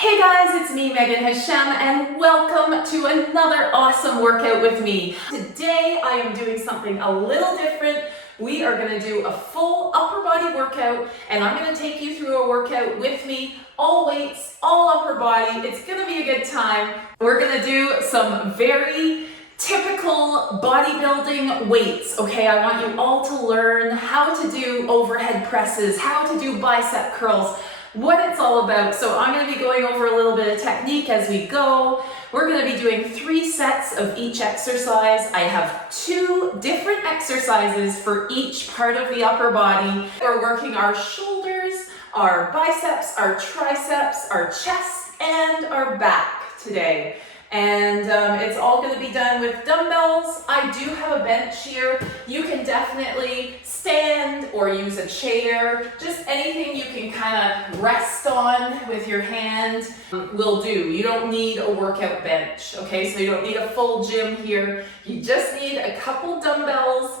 Hey guys, it's me, Meagan Hesham, and welcome to another awesome workout with me. Today I am doing something a little different. We are going to do a full upper body workout, and I'm going to take you through a workout with me, all weights, all upper body. It's going to be a good time. We're going to do some very typical bodybuilding weights, okay? I want you all to learn how to do overhead presses, how to do bicep curls, what it's all about. So I'm going to be going over a little bit of technique as we go. We're going to be doing 3 sets of each exercise. I have 2 different exercises for each part of the upper body. We're working our shoulders, our biceps, our triceps, our chest, and our back today. And it's all going to be done with dumbbells. I do have a bench here. You can definitely stand or use a chair. Just anything you can kind of rest on with your hand will do. You don't need a workout bench, okay? So you don't need a full gym here. You just need a couple dumbbells,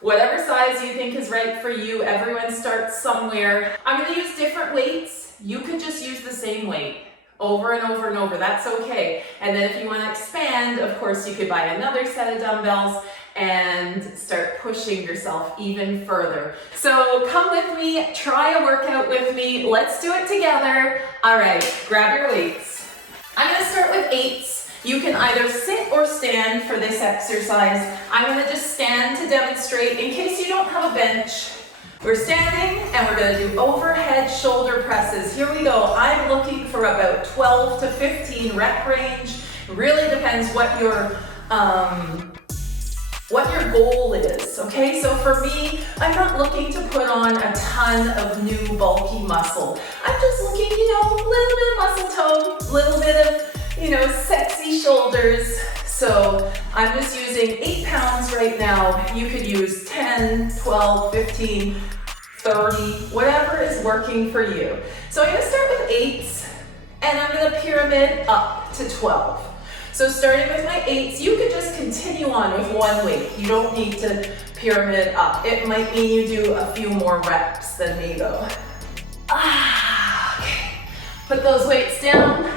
whatever size you think is right for you. Everyone starts somewhere. I'm going to use different weights. You could just use the same weight over and over and over. That's okay. And then if you want to expand, of course, you could buy another set of dumbbells and start pushing yourself even further. So come with me, try a workout with me. Let's do it together. All right, grab your weights. I'm going to start with 8s. You can either sit or stand for this exercise. I'm going to just stand to demonstrate in case you don't have a bench. We're standing and we're going to do overhead shoulder presses. Here we go. I'm looking for about 12 to 15 rep range. Really depends what your goal is, okay? So for me, I'm not looking to put on a ton of new bulky muscle. I'm just looking, a little bit of muscle tone, a little bit of, sexy shoulders. So I'm just using 8 pounds right now. You could use 10, 12, 15, 30, whatever is working for you. So I'm going to start with 8s and I'm going to pyramid up to 12. So starting with my 8s, you could just continue on with one weight. You don't need to pyramid up. It might mean you do a few more reps than me though. Okay. Put those weights down.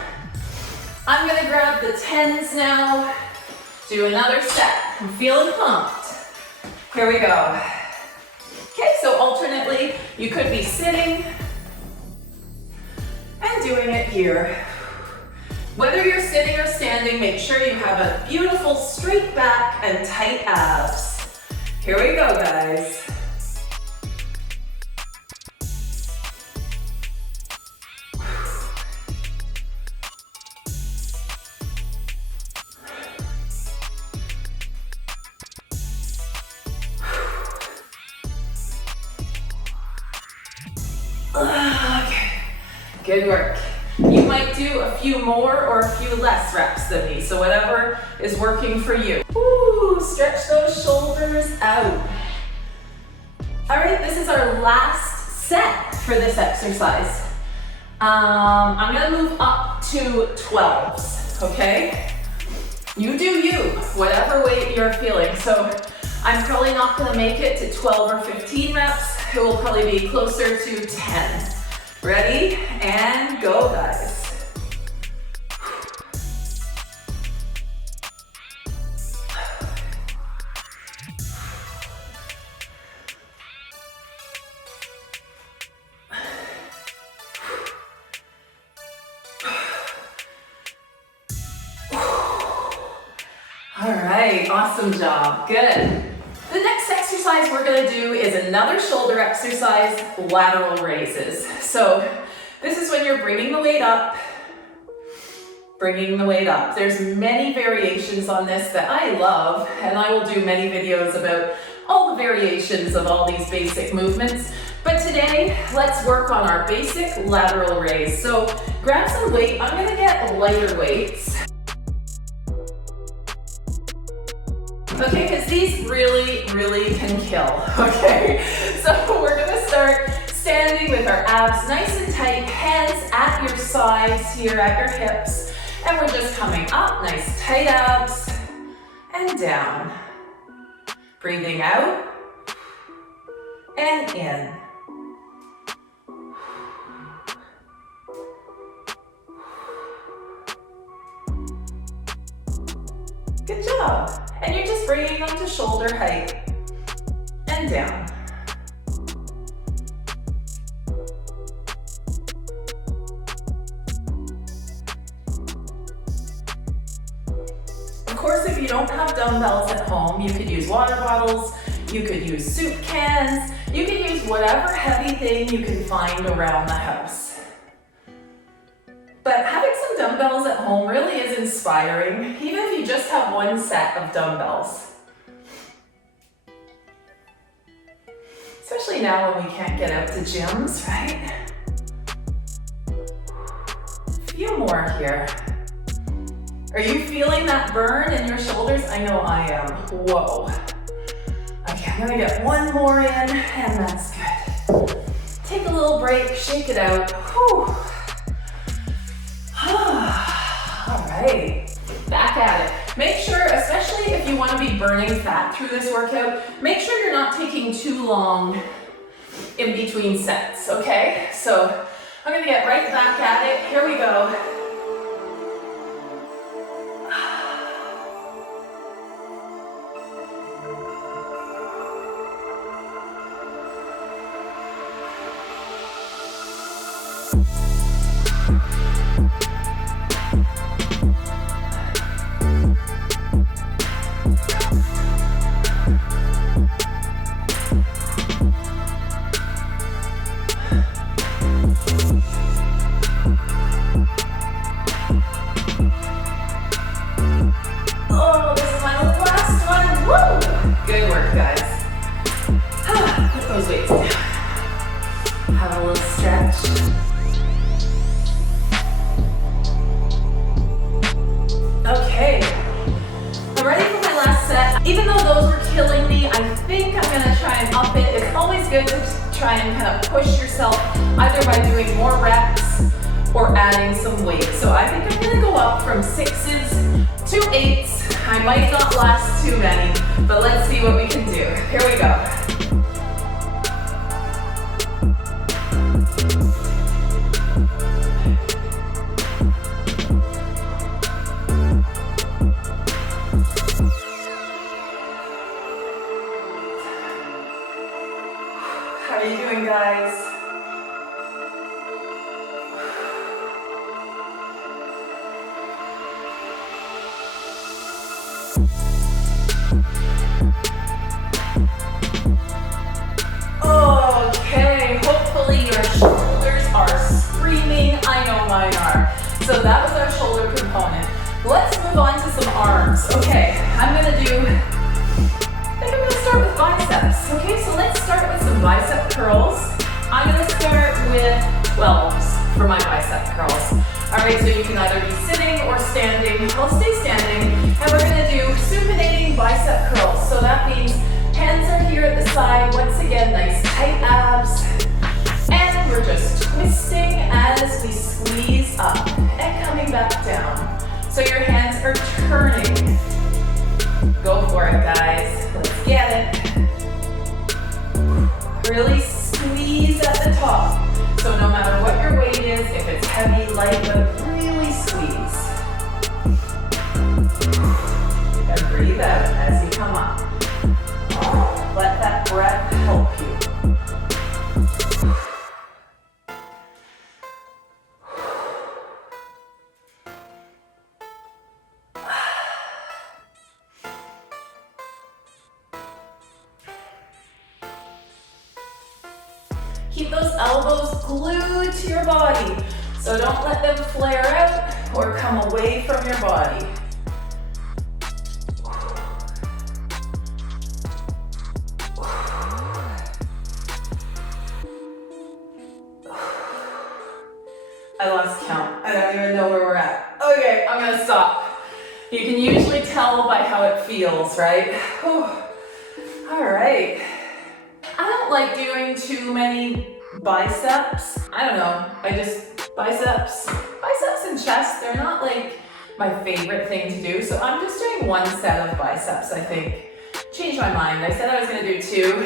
I'm going to grab the 10s now. Do another set. I'm feeling pumped. Here we go. Okay, so alternately, you could be sitting and doing it here. Whether you're sitting or standing, make sure you have a beautiful straight back and tight abs. Here we go, guys. Okay, good work. You might do a few more or a few less reps than me, so whatever is working for you. Ooh, stretch those shoulders out. All right, this is our last set for this exercise. I'm gonna move up to 12s, okay? You do you, whatever weight you're feeling. So I'm probably not gonna make it to 12 or 15 reps. It will probably be closer to 10. Ready? And go, guys. All right, awesome job, good. The next exercise we're going to do is another shoulder exercise, lateral raises. So this is when you're bringing the weight up, There's many variations on this that I love, and I will do many videos about all the variations of all these basic movements. But today, let's work on our basic lateral raise. So grab some weight. I'm going to get lighter weights. Okay, because these really can kill, okay? So we're gonna start standing with our abs nice and tight, hands at your sides here, at your hips, and we're just coming up, nice tight abs, and down. Breathing out, and in. Good job. And you're just bringing them to shoulder height and down. Of course, if you don't have dumbbells at home, you could use water bottles, you could use soup cans, you could use whatever heavy thing you can find around the house. But having some dumbbells at home really is inspiring, even if you just have one set of dumbbells. Especially now when we can't get out to gyms, right? A few more here. Are you feeling that burn in your shoulders? I know I am. Whoa. Okay, I'm gonna get one more in, and that's good. Take a little break, shake it out. Whew. All right, back at it. Make sure, especially if you want to be burning fat through this workout, make sure you're not taking too long in between sets, okay? So I'm gonna get right back at it. Here we go. Even though those were killing me, I think I'm gonna try and up it. It's always good to try and kind of push yourself either by doing more reps or adding some weight. So I think I'm gonna go up from 6s to 8s. I might not last too many, but let's see what we can do. Here we go. How are you doing, guys? Okay, hopefully your shoulders are screaming. I know mine are. So that was our shoulder component. Let's move on to some arms. Okay, I think I'm gonna start with biceps. Okay, so let's start with some bicep curls. I'm gonna start with 12s for my bicep curls. All right, so you can either be sitting or standing. I'll stay standing, and we're gonna do supinating bicep curls. So that means hands are here at the side. Once again, nice tight abs. And we're just twisting as we squeeze up and coming back down. So your hands are turning. Go for it, guys. Let's get it. Really squeeze at the top. So no matter what your weight is, if it's heavy, light, but really squeeze. And breathe out as you come up. Let that breath help you. Keep those elbows glued to your body, so don't let them flare out or come away from your body. I lost count. I don't even know where we're at. Okay, I'm gonna stop. You can usually tell by how it feels, right? Whew. All right. I don't like doing too many biceps. I don't know, biceps and chest, they're not like my favorite thing to do. So I'm just doing one set of biceps, I think. Changed my mind. I said I was gonna do 2.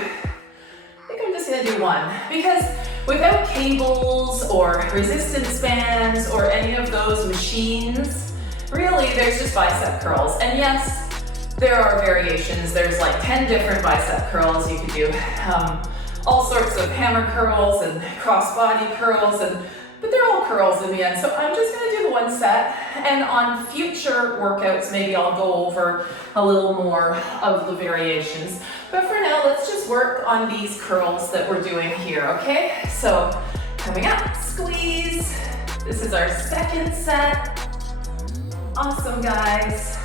I think I'm just gonna do 1. Because without cables or resistance bands or any of those machines, really there's just bicep curls. And yes, There are variations. There's like 10 different bicep curls. You could do all sorts of hammer curls and cross body curls, but they're all curls in the end. So I'm just gonna do the one set, and on future workouts, maybe I'll go over a little more of the variations. But for now, let's just work on these curls that we're doing here, okay? So coming up, squeeze. This is our second set. Awesome, guys.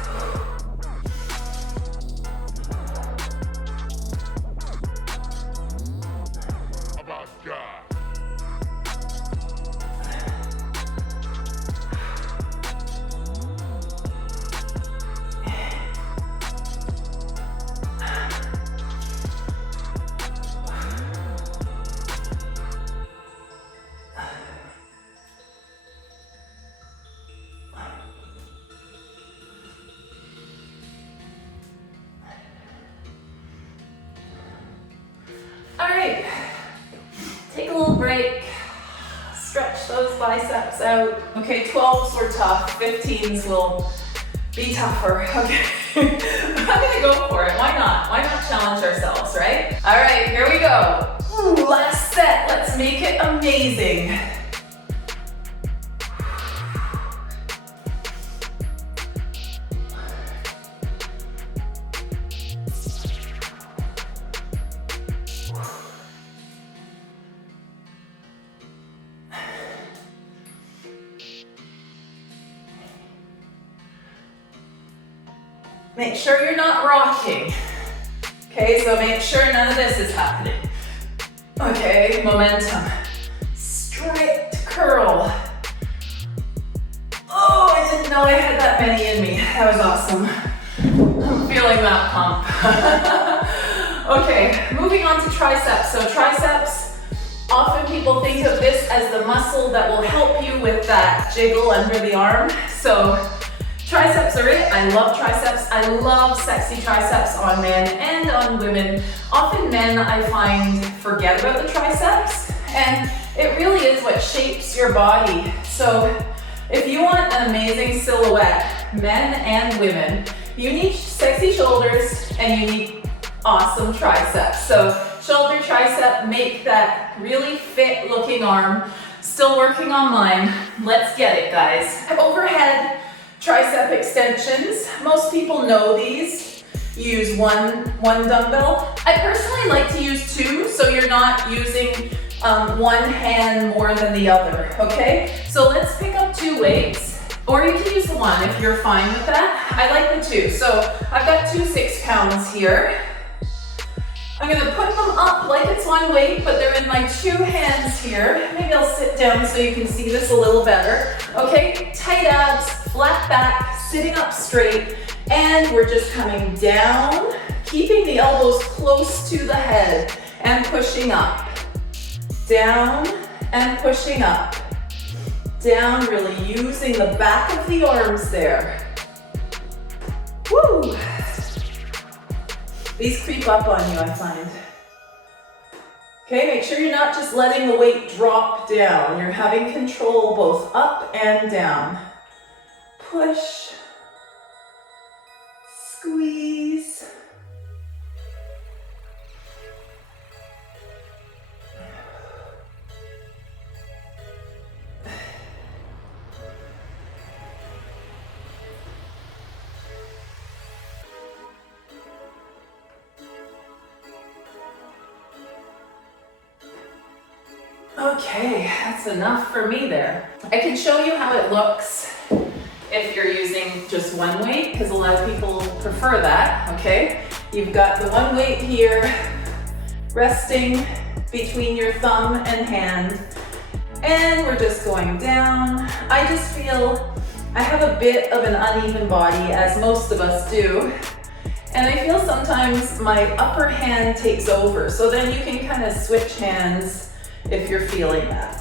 All right, take a little break, stretch those biceps out. Okay, 12s were tough, 15s will be tougher. Okay, I'm gonna go for it, why not? Why not challenge ourselves, right? All right, here we go. Ooh, last set, let's make it amazing. Make sure you're not rocking. Okay, so make sure none of this is happening. Okay, momentum. Straight curl. Oh, I didn't know I had that many in me. That was awesome. I'm feeling that pump. Okay, moving on to triceps. So triceps, often people think of this as the muscle that will help you with that jiggle under the arm. So triceps are it. I love triceps. I love sexy triceps on men and on women. Often men, I find, forget about the triceps, and it really is what shapes your body. So if you want an amazing silhouette, men and women, you need sexy shoulders and you need awesome triceps. So shoulder tricep, make that really fit looking arm. Still working on mine. Let's get it, guys. Overhead tricep extensions. Most people know these. Use one dumbbell. I personally like to use two, so you're not using one hand more than the other, okay? So let's pick up two weights, or you can use the one if you're fine with that. I like the two. So I've got two 6-pounds here. I'm gonna put them up like it's one weight, but they're in my two hands here. Maybe I'll sit down so you can see this a little better. Okay, tight abs, flat back, sitting up straight, and we're just coming down, keeping the elbows close to the head and pushing up. Down and pushing up. Down, really using the back of the arms there. Woo! These creep up on you, I find. Okay, make sure you're not just letting the weight drop down. You're having control both up and down. Push, squeeze. Okay, that's enough for me there. I can show you how it looks if you're using just one weight, because a lot of people prefer that, okay? You've got the one weight here, resting between your thumb and hand, and we're just going down. I just feel I have a bit of an uneven body, as most of us do, and I feel sometimes my upper hand takes over, so then you can kind of switch hands if you're feeling that.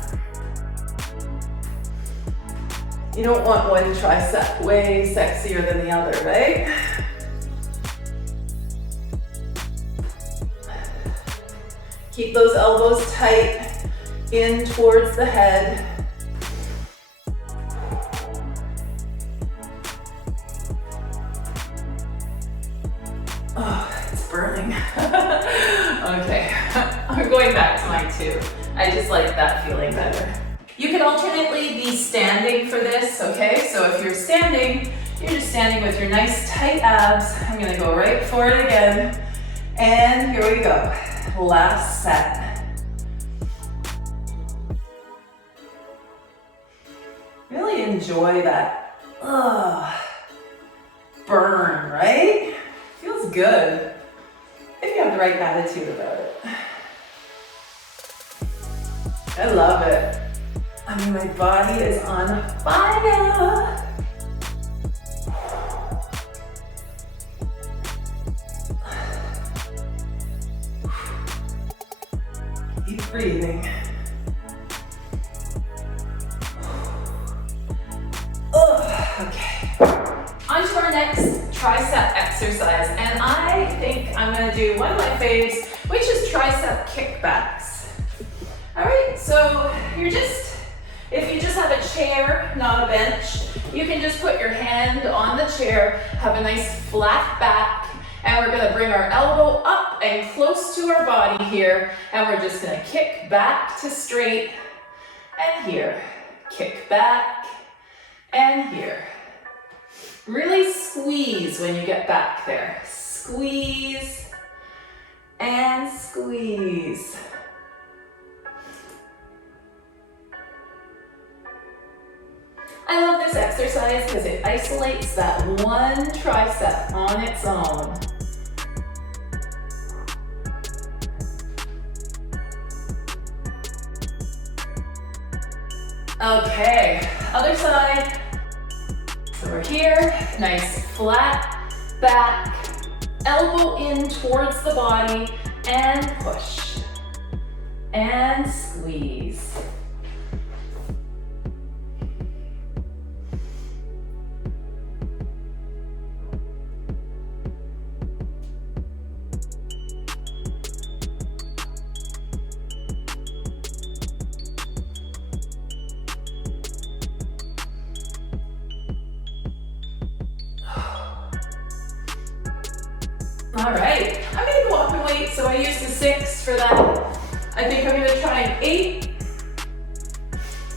You don't want one tricep way sexier than the other, right? Keep those elbows tight in towards the head. burning. Okay, I'm going back to my 2. I just like that feeling better. You can alternately be standing for this, okay? So if you're standing, you're just standing with your nice tight abs. I'm gonna go right for it again. And here we go. Last set. Really enjoy that burn, right? Feels good if you have the right attitude about it. I love it. I mean, my body is on fire. Keep breathing. Okay. On to our next tricep exercise, and I think I'm gonna do one of my faves, which is tricep kickbacks. All right, so if you just have a chair, not a bench, you can just put your hand on the chair, have a nice flat back, and we're gonna bring our elbow up and close to our body here, and we're just gonna kick back to straight, and here, kick back, and here. Really squeeze when you get back there. Squeeze and squeeze. I love this exercise because it isolates that one tricep on its own. Okay, other side. So we're here, nice flat back, elbow in towards the body, and push, and squeeze. All right, I'm gonna go up in weight, so I used a 6 for that. I think I'm gonna try an 8.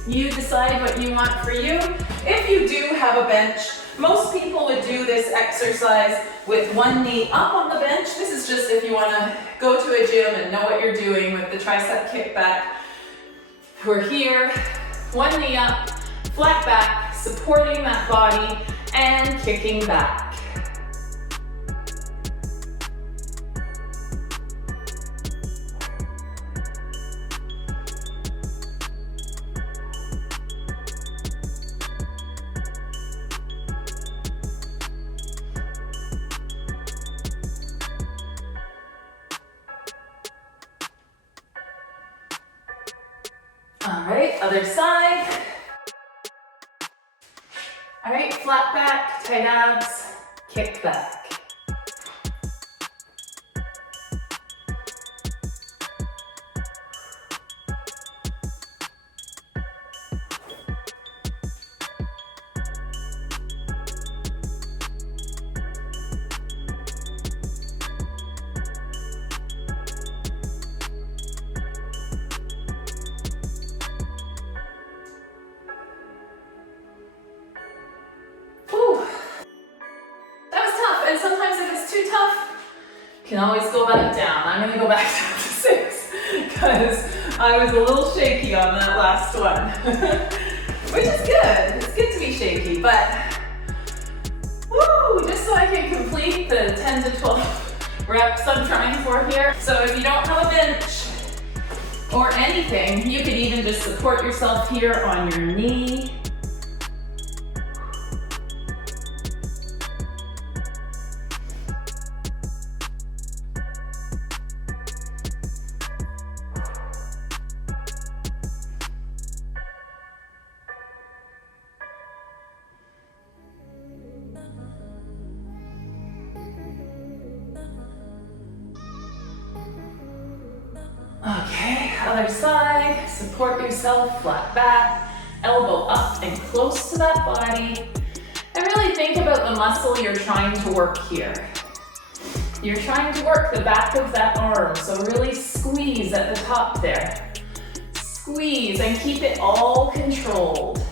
You decide what you want for you. If you do have a bench, most people would do this exercise with one knee up on the bench. This is just if you wanna go to a gym and know what you're doing with the tricep kickback. We're here, one knee up, flat back, supporting that body, and kicking back. All right, other side. All right, flat back, tight abs, kick back. And sometimes if it's too tough, you can always go back down. I'm gonna go back down to 6 because I was a little shaky on that last one. Which is good, it's good to be shaky, but woo, just so I can complete the 10 to 12 reps I'm trying for here. So if you don't have a bench or anything, you could even just support yourself here on your knee. Okay, other side, support yourself, flat back, elbow up and close to that body. And really think about the muscle you're trying to work here. You're trying to work the back of that arm, so really squeeze at the top there. Squeeze and keep it all controlled.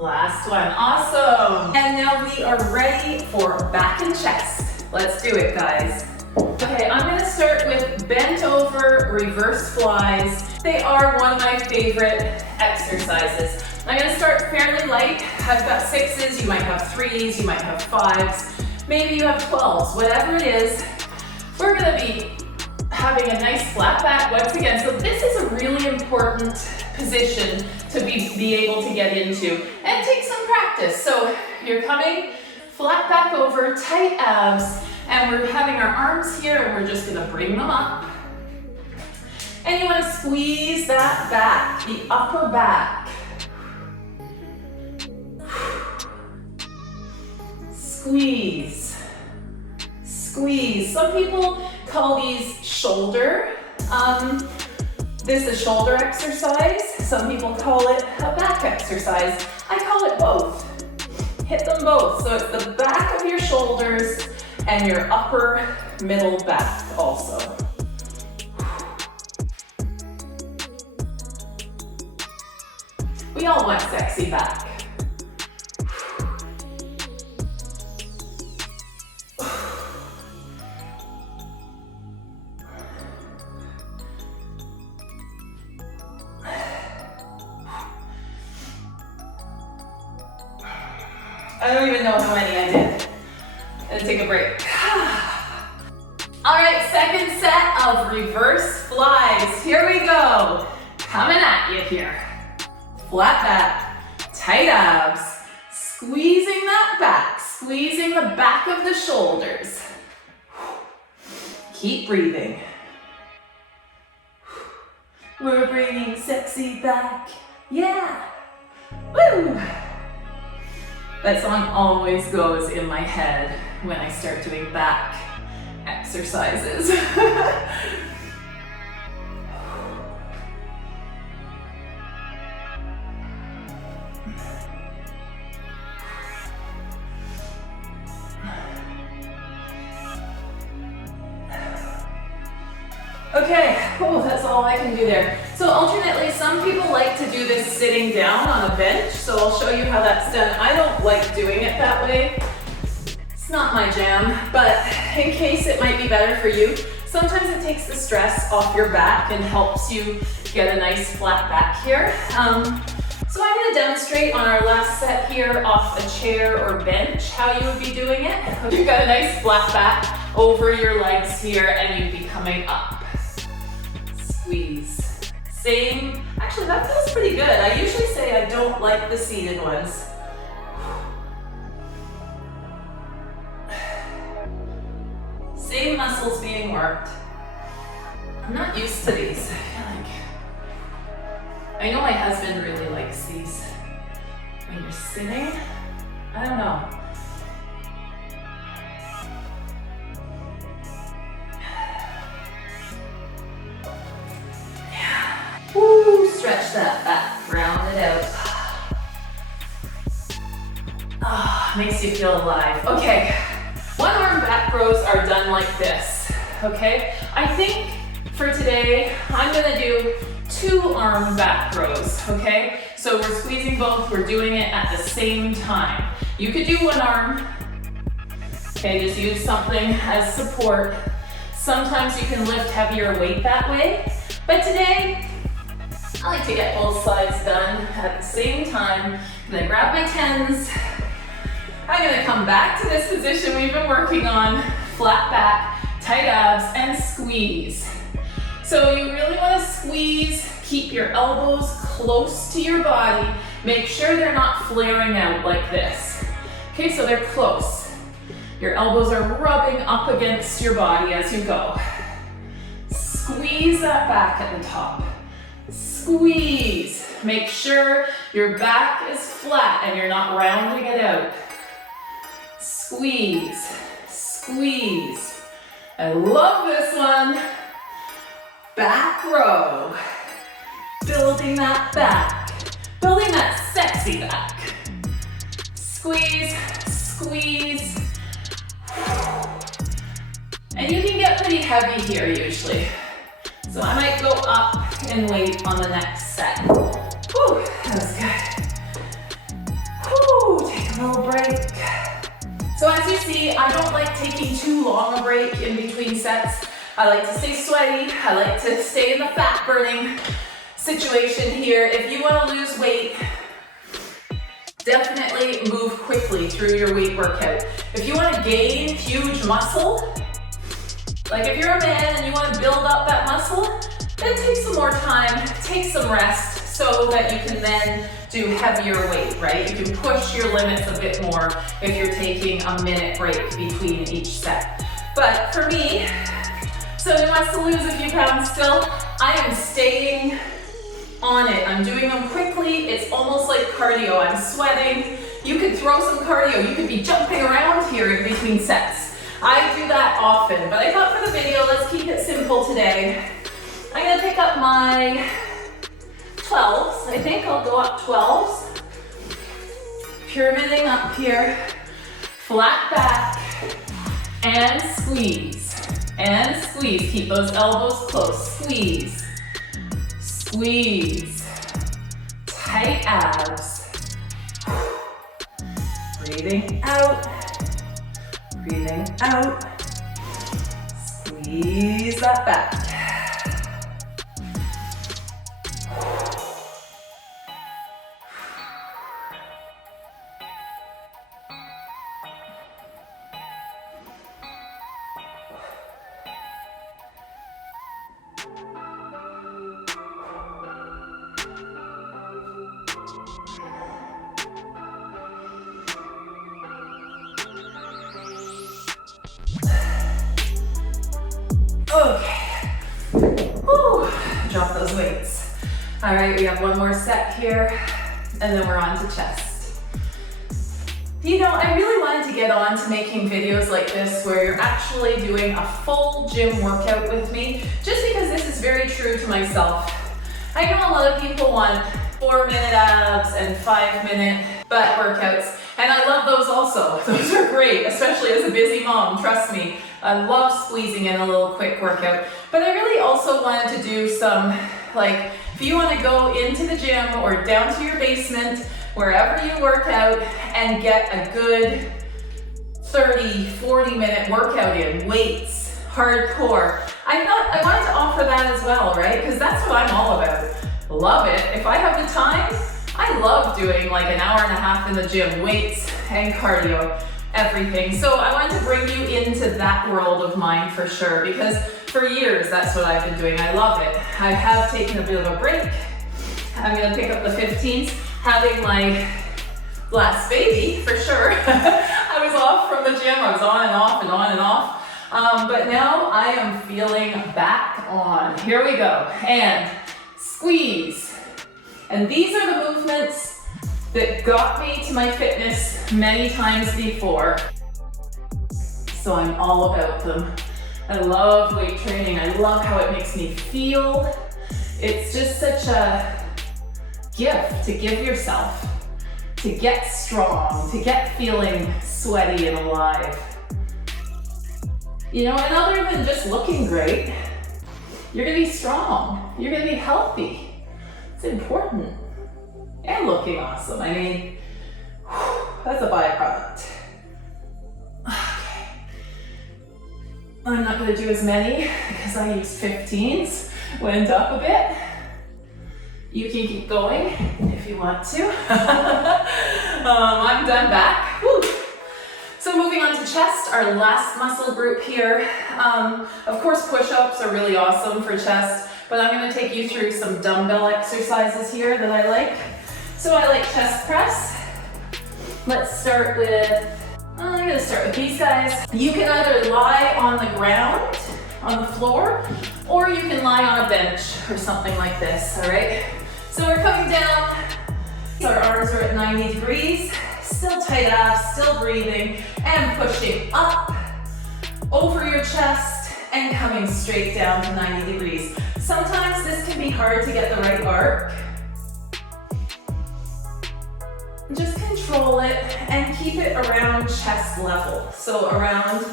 Last one, awesome. And now we are ready for back and chest. Let's do it, guys. Okay, I'm gonna start with bent over reverse flies. They are one of my favorite exercises. I'm gonna start fairly light. I've got 6s, you might have 3s, you might have 5s, maybe you have 12s, whatever it is. We're gonna be having a nice flat back once again. So this is a really important position to be able to get into and take some practice. So you're coming flat back over, tight abs, and we're having our arms here and we're just gonna bring them up. And you wanna squeeze that back, the upper back. Squeeze, squeeze. Some people call these shoulder. This is shoulder exercise. Some people call it a back exercise. I call it both. Hit them both. So it's the back of your shoulders and your upper middle back also. We all want sexy back. I don't even know how many I did. Let's take a break. All right, second set of reverse flies. Here we go. Coming at you here. Flat back, tight abs, squeezing that back, squeezing the back of the shoulders. Keep breathing. We're bringing sexy back. Yeah. Woo! That song always goes in my head when I start doing back exercises. Okay, oh, that's all I can do there. So alternately, some people like to do this sitting down on a bench, so I'll show you how that's done. I don't like doing it that way. It's not my jam, but in case it might be better for you, sometimes it takes the stress off your back and helps you get a nice flat back here. So I'm gonna demonstrate on our last set here off a chair or bench how you would be doing it. You've got a nice flat back over your legs here and you'd be coming up. Squeeze. Same, actually that feels pretty good. I usually say I don't like the seated ones. Same muscles being worked. I'm not used to these. I know my husband really likes these. When you're sitting, I don't know. Woo, stretch that back, round it out. Ah, makes you feel alive. Okay, one arm back rows are done like this, okay? I think for today, I'm gonna do 2 arm back rows, okay? So we're squeezing both, we're doing it at the same time. You could do 1 arm, okay, just use something as support. Sometimes you can lift heavier weight that way, but today, I like to get both sides done at the same time. I'm gonna grab my 10s. I'm gonna come back to this position we've been working on, flat back, tight abs, and squeeze. So you really wanna squeeze, keep your elbows close to your body. Make sure they're not flaring out like this. Okay, so they're close. Your elbows are rubbing up against your body as you go. Squeeze that back at the top. squeeze. Make sure your back is flat and you're not rounding it out. Squeeze, squeeze. I love this one. Back row. Building that back. Building that sexy back. Squeeze, squeeze. And you can get pretty heavy here usually. So I might go up and wait on the next set. Whew, that was good. Whew, take a little break. So as you see, I don't like taking too long a break in between sets. I like to stay sweaty. I like to stay in the fat burning situation here. If you want to lose weight, definitely move quickly through your weight workout. If you want to gain huge muscle, like if you're a man and you want to build up that muscle, then take some more time, take some rest so that you can then do heavier weight, right? You can push your limits a bit more if you're taking a minute break between each set. But for me, someone who wants to lose a few pounds still, I am staying on it. I'm doing them quickly. It's almost like cardio. I'm sweating. You could throw some cardio. You could be jumping around here in between sets. I do that often, but I thought for the video, let's keep it simple today. I'm gonna pick up my 12s. I think I'll go up 12s. Pyramiding up here. Flat back and squeeze. And squeeze. Keep those elbows close. Squeeze. Squeeze. Tight abs. Breathing out. Breathing out. Squeeze that back. Okay. Whew. Drop those weights. All right, we have one more set here, and then we're on to chest. You know, I really wanted to get on to making videos like this where you're actually doing a full gym workout with me, just because this is very true to myself. I know a lot of people want 4-minute abs and 5-minute butt workouts, and I love those also. Those are great, especially as a busy mom, trust me. I love squeezing in a little quick workout, but I really also wanted to do some, like, if you want to go into the gym or down to your basement, wherever you work out, and get a good 30, 40-minute workout in, weights, hardcore. I thought I wanted to offer that as well, right? Because that's what I'm all about. Love it. If I have the time, I love doing like an hour and a half in the gym, weights and cardio. Everything. So I wanted to bring you into that world of mine for sure, because for years that's what I've been doing. I love it. I have taken a bit of a break. I'm gonna pick up the 15s, having my last baby for sure. I was off from the gym. I was on and off and on and off. But now I am feeling back on. Here we go. And squeeze. And these are the movements that got me to my fitness many times before. So I'm all about them. I love weight training. I love how it makes me feel. It's just such a gift to give yourself, to get strong, to get feeling sweaty and alive. You know, and other than just looking great, you're gonna be strong. You're gonna be healthy. It's important. And looking awesome. I mean, that's a byproduct. Okay. I'm not going to do as many because I used 15s. Went up a bit. You can keep going if you want to. I'm done back. Whew. So moving on to chest, our last muscle group here. Of course, push-ups are really awesome for chest, but I'm going to take you through some dumbbell exercises here that I like. So I like chest press. Let's start with, I'm gonna start with these guys. You can either lie on the ground, on the floor, or you can lie on a bench or something like this, all right? So we're coming down, our arms are at 90 degrees, still tight abs, still breathing, and pushing up over your chest and coming straight down to 90 degrees. Sometimes this can be hard to get the right arc. Just control it and keep it around chest level. So around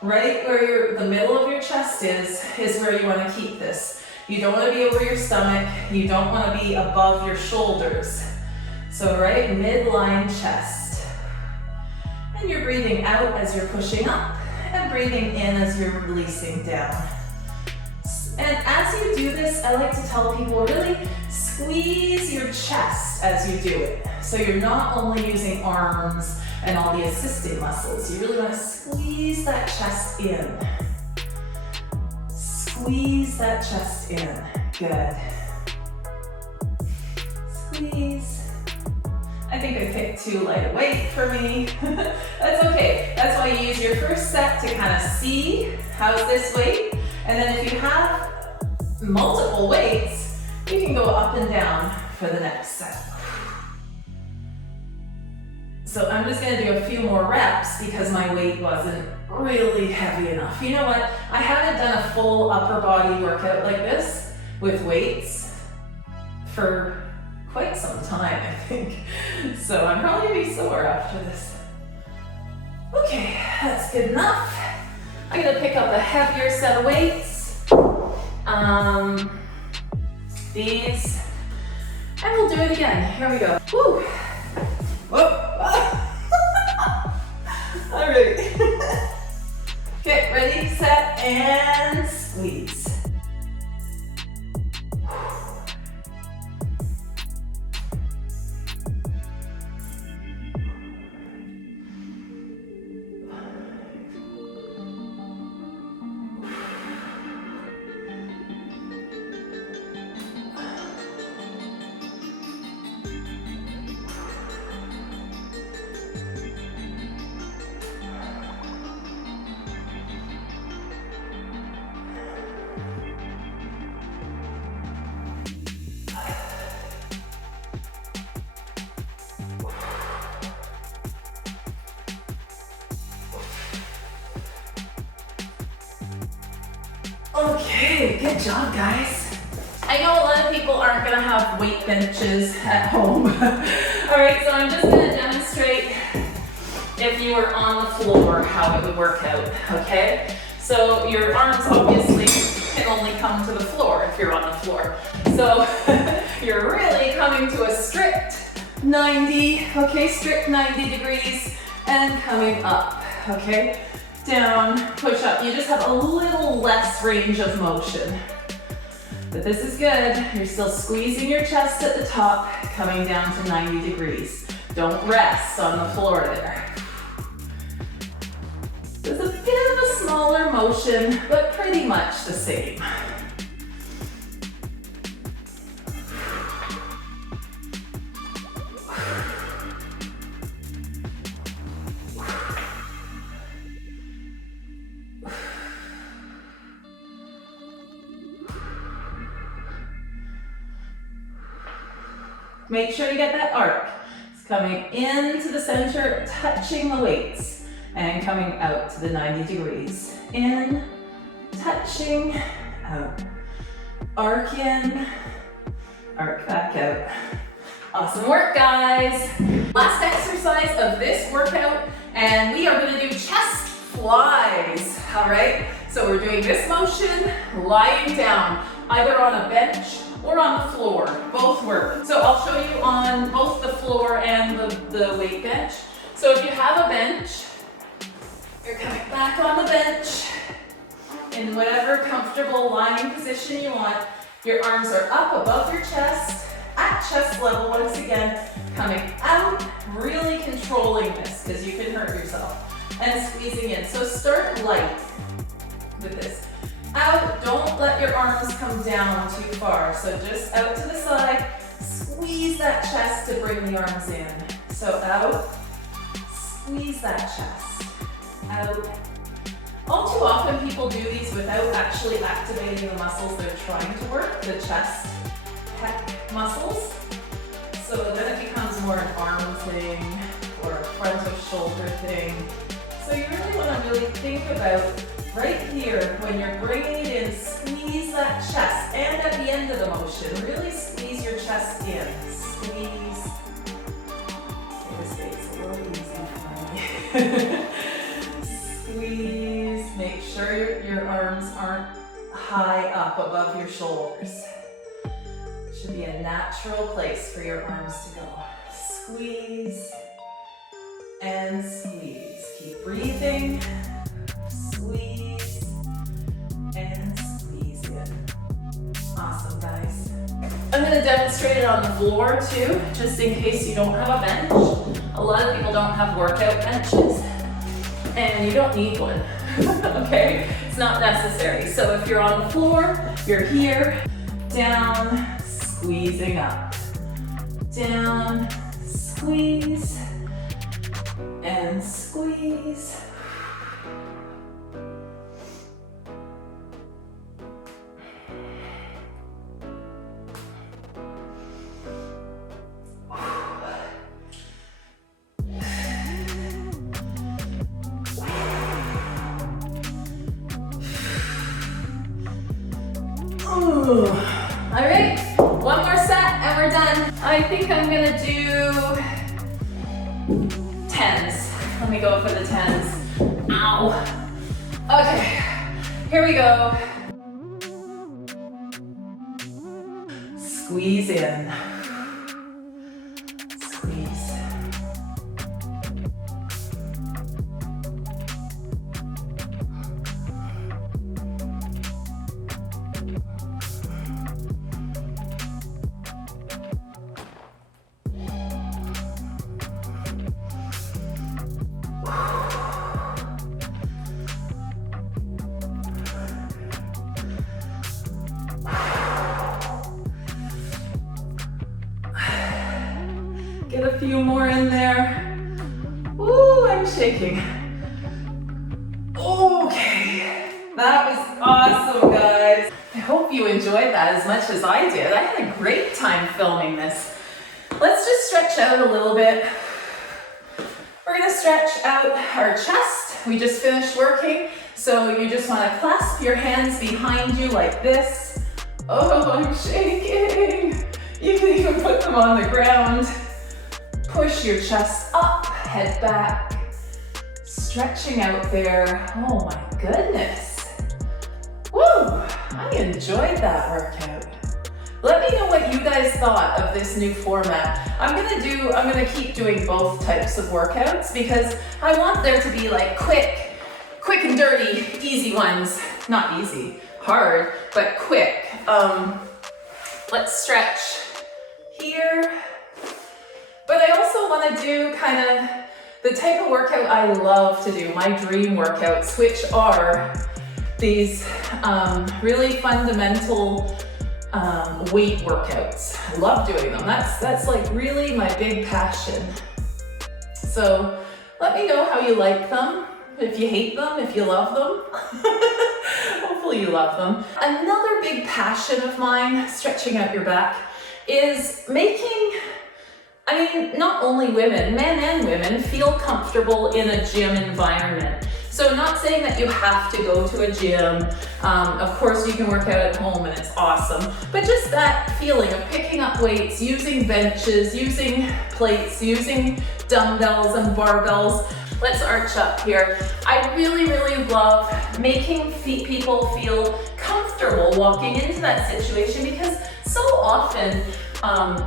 right where the middle of your chest is where you want to keep this. You don't want to be over your stomach. You don't want to be above your shoulders. So right midline chest. And you're breathing out as you're pushing up and breathing in as you're releasing down. And as you do this, I like to tell people really squeeze your chest as you do it. So you're not only using arms and all the assisting muscles. You really want to squeeze that chest in. Squeeze that chest in. Good. Squeeze. I think I picked too light a weight for me. That's okay. That's why you use your first set to kind of see how's this weight. And then if you have multiple weights, you can go up and down for the next set. So I'm just gonna do a few more reps because my weight wasn't really heavy enough. You know what? I haven't done a full upper body workout like this with weights for quite some time, I think. So I'm probably gonna be sore after this. Okay, that's good enough. I'm gonna pick up a heavier set of weights. These, and we'll do it again. Here we go. Woo! Whoa! All right. Okay, ready, set, and squeeze. Okay, good job, guys. I know a lot of people aren't gonna have weight benches at home. All right, so I'm just gonna demonstrate if you were on the floor, how it would work out, okay? So your arms obviously can only come to the floor if you're on the floor. So you're really coming to a strict 90, okay, strict 90 degrees and coming up, okay? Down, push up. You just have a little less range of motion. But this is good. You're still squeezing your chest at the top, coming down to 90 degrees. Don't rest on the floor there. It's a bit of a smaller motion, but pretty much the same. Make sure you get that arc. It's coming into the center, touching the weights, and coming out to the 90 degrees. In, touching, out. Arc in, arc back out. Awesome work, guys. Last exercise of this workout, and we are gonna do chest flies, all right? So we're doing this motion, lying down, either on a bench or on the floor, both work. So I'll show you on both the floor and the weight bench. So if you have a bench, you're coming back on the bench in whatever comfortable lying position you want. Your arms are up above your chest, at chest level once again, coming out, really controlling this because you can hurt yourself, and squeezing in. So start light with this. Out, don't let your arms come down too far. So just out to the side, squeeze that chest to bring the arms in. So out, squeeze that chest, out, All too often people do these without actually activating the muscles they're trying to work, the chest, pec muscles. So then it becomes more an arm thing or a front of shoulder thing. So you really want to really think about right here, when you're bringing it in, squeeze that chest, and at the end of the motion, really squeeze your chest in. Squeeze. Okay, this date's a little easy for me. Squeeze. Make sure your arms aren't high up above your shoulders. Should be a natural place for your arms to go. Squeeze and squeeze. Keep breathing. Squeeze and squeeze in. Awesome, guys. I'm going to demonstrate it on the floor too, just in case you don't have a bench. A lot of people don't have workout benches, and you don't need one. Okay? It's not necessary. So if you're on the floor, you're here, down, squeezing up, down, squeeze, and squeeze. All right, one more set and we're done. I think I'm gonna do 10s. Let me go for the 10s. Ow. Okay, here we go. Squeeze in. Squeeze. Get a few more in there. Ooh, I'm shaking. Okay, that was awesome, guys. I hope you enjoyed that as much as I did. I had a great time filming this. Let's just stretch out a little bit. We're gonna stretch out our chest. We just finished working, so you just wanna clasp your hands behind you like this. Oh, I'm shaking. You can even put them on the ground. Push your chest up, head back, stretching out there. Oh my goodness. Woo, I enjoyed that workout. Let me know what you guys thought of this new format. I'm gonna keep doing both types of workouts because I want there to be like quick and dirty, easy ones. Not easy, hard, but quick. Let's stretch here. But I also want to do kind of the type of workout I love to do, my dream workouts, which are these really fundamental weight workouts. I love doing them. That's like really my big passion. So let me know how you like them, if you hate them, if you love them. Hopefully you love them. Another big passion of mine, stretching out your back, is making, not only women, men and women, feel comfortable in a gym environment. So not saying that you have to go to a gym. Of course you can work out at home and it's awesome. But just that feeling of picking up weights, using benches, using plates, using dumbbells and barbells. Let's arch up here. I really, really love making people feel comfortable walking into that situation because so often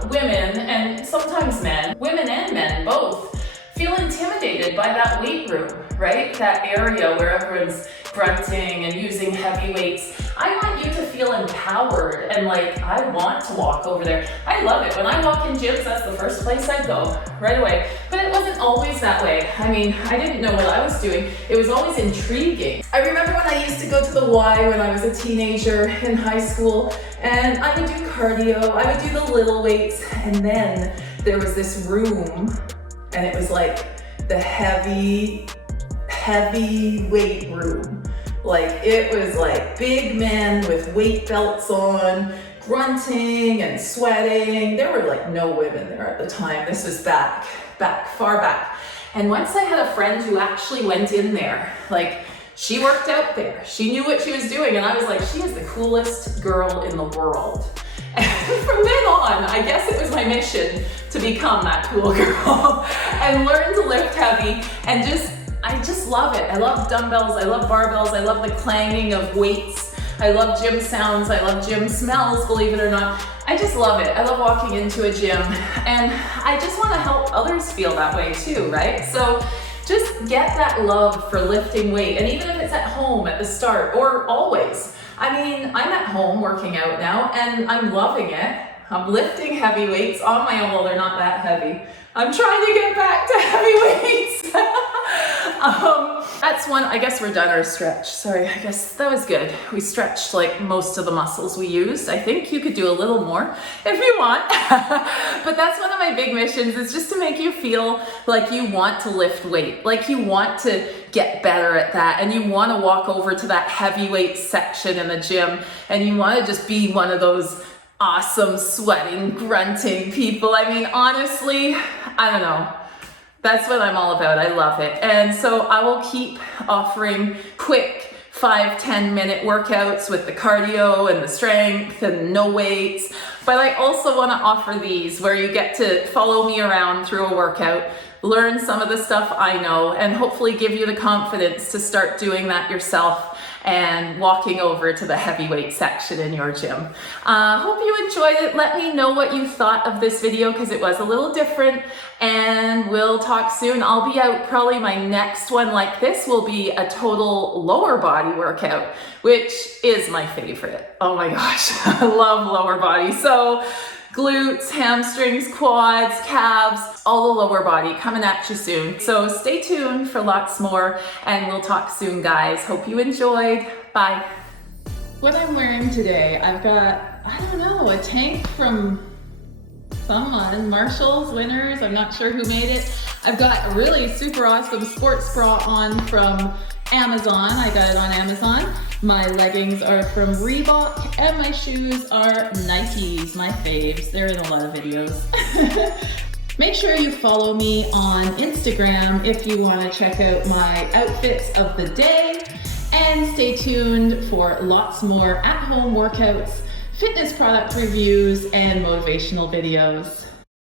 women and sometimes men, women and men both, feel intimidated by that weight room, right? That area where everyone's grunting and using heavy weights. I want you to feel empowered and like, I want to walk over there. I love it. When I walk in gyms, that's the first place I go, right away. But it wasn't always that way. I didn't know what I was doing. It was always intriguing. I remember when I used to go to the Y when I was a teenager in high school, and I would do cardio, I would do the little weights, and then there was this room, and it was like the heavy weight room. Like it was like big men with weight belts on, grunting and sweating. There were like no women there at the time. This was far back. And once I had a friend who actually went in there, like she worked out there. She knew what she was doing. And I was like, she is the coolest girl in the world. And from then on, I guess it was my mission to become that cool girl and learn to lift heavy and I just love it. I love dumbbells, I love barbells, I love the clanging of weights. I love gym sounds, I love gym smells, believe it or not. I just love it. I love walking into a gym and I just want to help others feel that way too, right? So just get that love for lifting weight, and even if it's at home at the start or always. I mean, I'm at home working out now and I'm loving it. I'm lifting heavy weights on my own. Well, they're not that heavy. I'm trying to get back to heavy weights. That's one. I guess we're done our stretch. Sorry, I guess that was good. We stretched like most of the muscles we used. I think you could do a little more if you want. But that's one of my big missions, is just to make you feel like you want to lift weight, like you want to get better at that, and you want to walk over to that heavyweight section in the gym and you want to just be one of those awesome, sweating, grunting people. I mean, honestly, I don't know. That's what I'm all about. I love it. And so I will keep offering quick 5-10 minute workouts with the cardio and the strength and no weights. But I also want to offer these where you get to follow me around through a workout, learn some of the stuff I know, and hopefully give you the confidence to start doing that yourself and walking over to the heavyweight section in your gym. Hope you enjoyed it. Let me know what you thought of this video, because it was a little different, and we'll talk soon. I'll be out, probably my next one like this will be a total lower body workout, which is my favorite. Oh my gosh, I love lower body. So glutes, hamstrings, quads, calves, all the lower body coming at you soon. So stay tuned for lots more, and we'll talk soon, guys. Hope you enjoyed. Bye. What I'm wearing today, I've got, I don't know, a tank from someone, Marshall's, Winners, I'm not sure who made it. I've got a really super awesome sports bra on from Amazon. I got it on Amazon. My leggings are from Reebok, and my shoes are Nikes, my faves. They're in a lot of videos. Make sure you follow me on Instagram if you want to check out my outfits of the day, and stay tuned for lots more at-home workouts, fitness product reviews, and motivational videos.